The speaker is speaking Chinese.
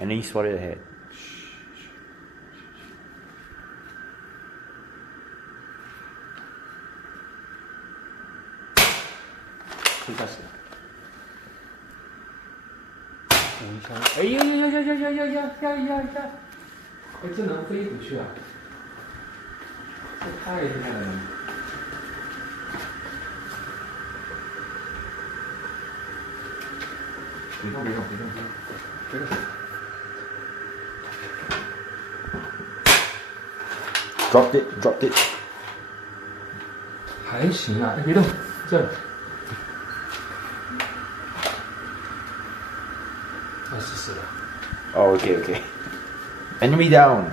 and then you swat it ahead. 可以开始了。等一下，哎呀！哎，这能飞出去啊！这太厉害了！别动！ Dropped it. 还行啊，哎，别动，这儿。24了。Oh, okay. Enemy down.